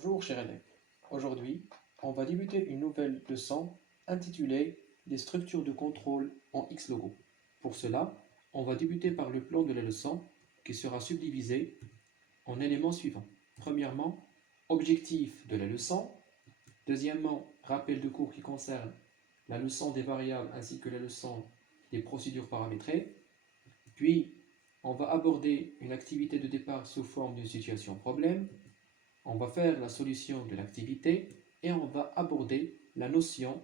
Bonjour chers élèves, aujourd'hui on va débuter une nouvelle leçon intitulée Les structures de contrôle en Xlogo. Pour cela, on va débuter par le plan de la leçon qui sera subdivisé en éléments suivants. Premièrement, objectif de la leçon. Deuxièmement, rappel de cours qui concerne la leçon des variables ainsi que la leçon des procédures paramétrées. Puis, on va aborder une activité de départ sous forme d'une situation problème. On va faire la solution de l'activité et on va aborder la notion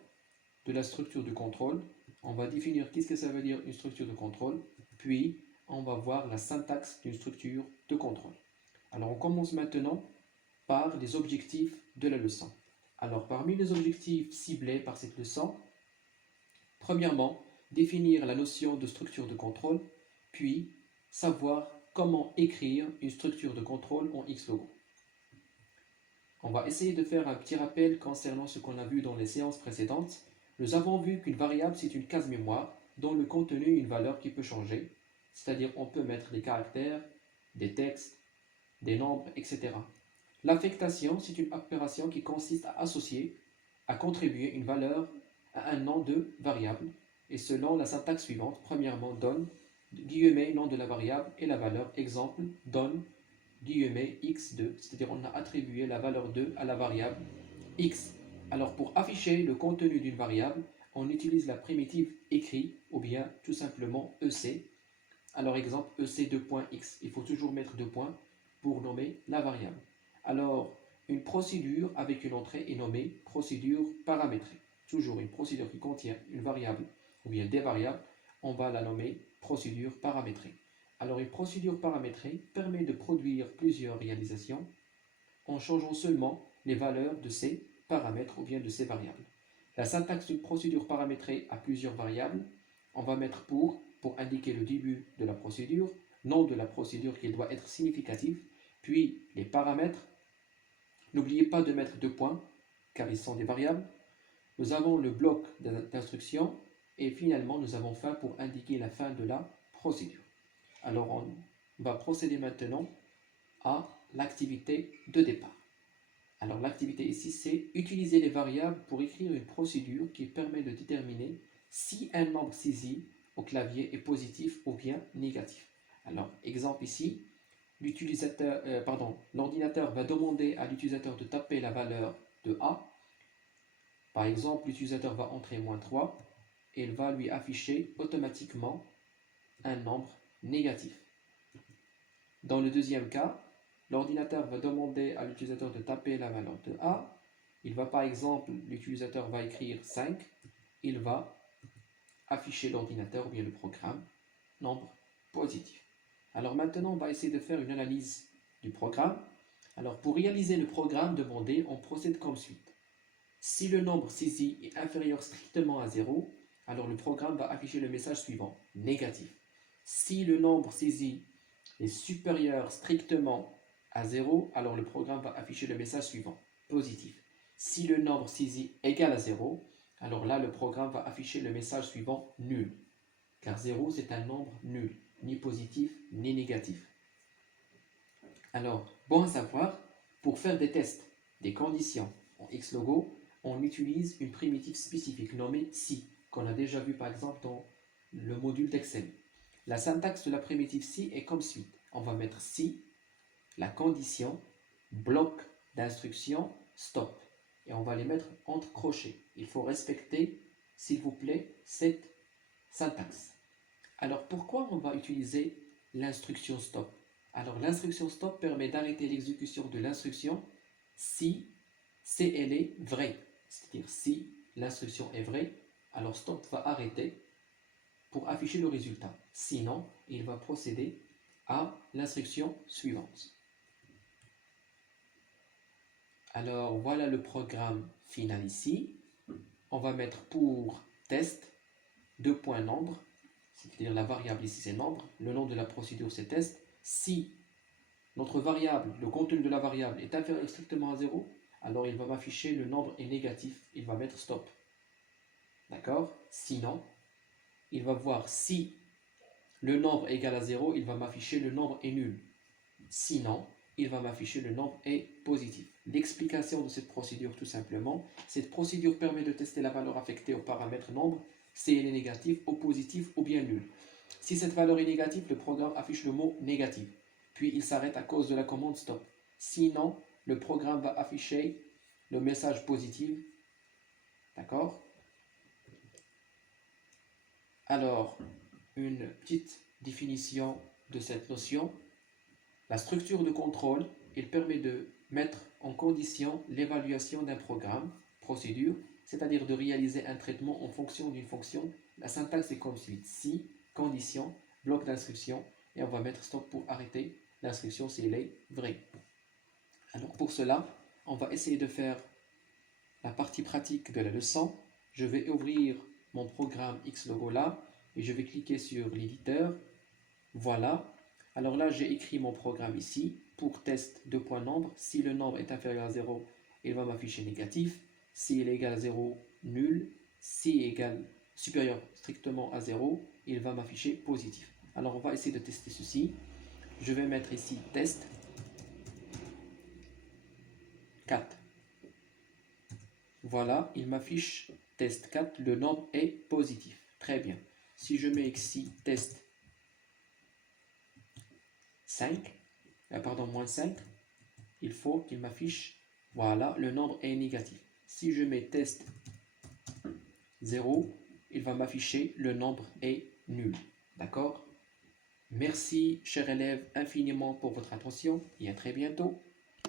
de la structure de contrôle. On va définir qu'est-ce que ça veut dire une structure de contrôle, puis on va voir la syntaxe d'une structure de contrôle. Alors on commence maintenant par les objectifs de la leçon. Alors parmi les objectifs ciblés par cette leçon, premièrement, définir la notion de structure de contrôle, puis savoir comment écrire une structure de contrôle en Xlogo. On va essayer de faire un petit rappel concernant ce qu'on a vu dans les séances précédentes. Nous avons vu qu'une variable, c'est une case mémoire dont le contenu est une valeur qui peut changer. C'est-à-dire on peut mettre des caractères, des textes, des nombres, etc. L'affectation, c'est une opération qui consiste à associer, à contribuer une valeur à un nom de variable. Et selon la syntaxe suivante, premièrement, donne, guillemets, nom de la variable et la valeur. Exemple, donne, guillemets, x2, c'est-à-dire on a attribué la valeur 2 à la variable x. Alors pour afficher le contenu d'une variable, on utilise la primitive écrit ou bien tout simplement EC. Alors exemple EC2.x, il faut toujours mettre deux points pour nommer la variable. Alors une procédure avec une entrée est nommée procédure paramétrée. Toujours une procédure qui contient une variable ou bien des variables, on va la nommer procédure paramétrée. Alors une procédure paramétrée permet de produire plusieurs réalisations en changeant seulement les valeurs de ces paramètres ou bien de ces variables. La syntaxe d'une procédure paramétrée a plusieurs variables. On va mettre pour indiquer le début de la procédure, nom de la procédure qui doit être significatif, puis les paramètres. N'oubliez pas de mettre deux points car ils sont des variables. Nous avons le bloc d'instruction et finalement nous avons fin pour indiquer la fin de la procédure. Alors on va procéder maintenant à l'activité de départ. Alors l'activité ici, c'est utiliser les variables pour écrire une procédure qui permet de déterminer si un nombre saisi au clavier est positif ou bien négatif. Alors exemple ici, l'ordinateur va demander à l'utilisateur de taper la valeur de A. Par exemple, l'utilisateur va entrer -3 et il va lui afficher automatiquement un nombre négatif. Dans le deuxième cas, l'ordinateur va demander à l'utilisateur de taper la valeur de A. Il va par exemple, l'utilisateur va écrire 5. Il va afficher l'ordinateur ou bien le programme nombre positif. Alors maintenant, on va essayer de faire une analyse du programme. Alors pour réaliser le programme demandé, on procède comme suit. Si le nombre saisi est inférieur strictement à 0, alors le programme va afficher le message suivant, négatif. Si le nombre saisi est supérieur strictement à 0, alors le programme va afficher le message suivant, positif. Si le nombre saisi est égal à 0, alors là le programme va afficher le message suivant, nul. Car 0 c'est un nombre nul, ni positif ni négatif. Alors, bon à savoir, pour faire des tests, des conditions en Xlogo, on utilise une primitive spécifique nommée si, qu'on a déjà vu par exemple dans le module d'Excel. La syntaxe de la primitive si est comme suit. On va mettre si, la condition, bloc d'instruction, stop. Et on va les mettre entre crochets. Il faut respecter, s'il vous plaît, cette syntaxe. Alors pourquoi on va utiliser l'instruction stop? Alors l'instruction stop permet d'arrêter l'exécution de l'instruction si elle est vraie. C'est-à-dire si l'instruction est vraie, alors stop va arrêter pour afficher le résultat. Sinon, il va procéder à l'instruction suivante. Alors voilà le programme final ici. On va mettre pour test deux points nombre, c'est-à-dire la variable ici c'est nombre, le nom de la procédure c'est test. Si notre variable, le contenu de la variable est inférieur strictement à 0, alors il va m'afficher le nombre est négatif, il va mettre stop. D'accord? Sinon, il va voir si le nombre est égal à 0, il va m'afficher le nombre est nul. Sinon, il va m'afficher le nombre est positif. l'explication de cette procédure tout simplement. Cette procédure permet de tester la valeur affectée au paramètre nombre, si elle est négative ou positive ou bien nulle. Si cette valeur est négative, le programme affiche le mot négatif, puis il s'arrête à cause de la commande stop. Sinon, le programme va afficher le message positif. D'accord? Alors, une petite définition de cette notion. La structure de contrôle, il permet de mettre en condition l'évaluation d'un programme, procédure, c'est-à-dire de réaliser un traitement en fonction d'une fonction. La syntaxe est comme suit: si, condition, bloc d'instruction, et on va mettre stop pour arrêter l'instruction si elle est vraie. Alors pour cela, on va essayer de faire la partie pratique de la leçon. Je vais ouvrir mon programme Xlogo là, et je vais cliquer sur l'éditeur. Voilà. Alors là, j'ai écrit mon programme ici pour test de point nombre. Si le nombre est inférieur à 0, il va m'afficher négatif. Si il est égal à 0, nul. Si égal supérieur strictement à 0, il va m'afficher positif. Alors on va essayer de tester ceci. Je vais mettre ici test 4. Voilà, il m'affiche test 4, le nombre est positif. Très bien. Si je mets ici test 5, moins 5, il faut qu'il m'affiche, voilà, le nombre est négatif. Si je mets test 0, il va m'afficher le nombre est nul. D'accord? Merci, chers élèves, infiniment pour votre attention et à très bientôt.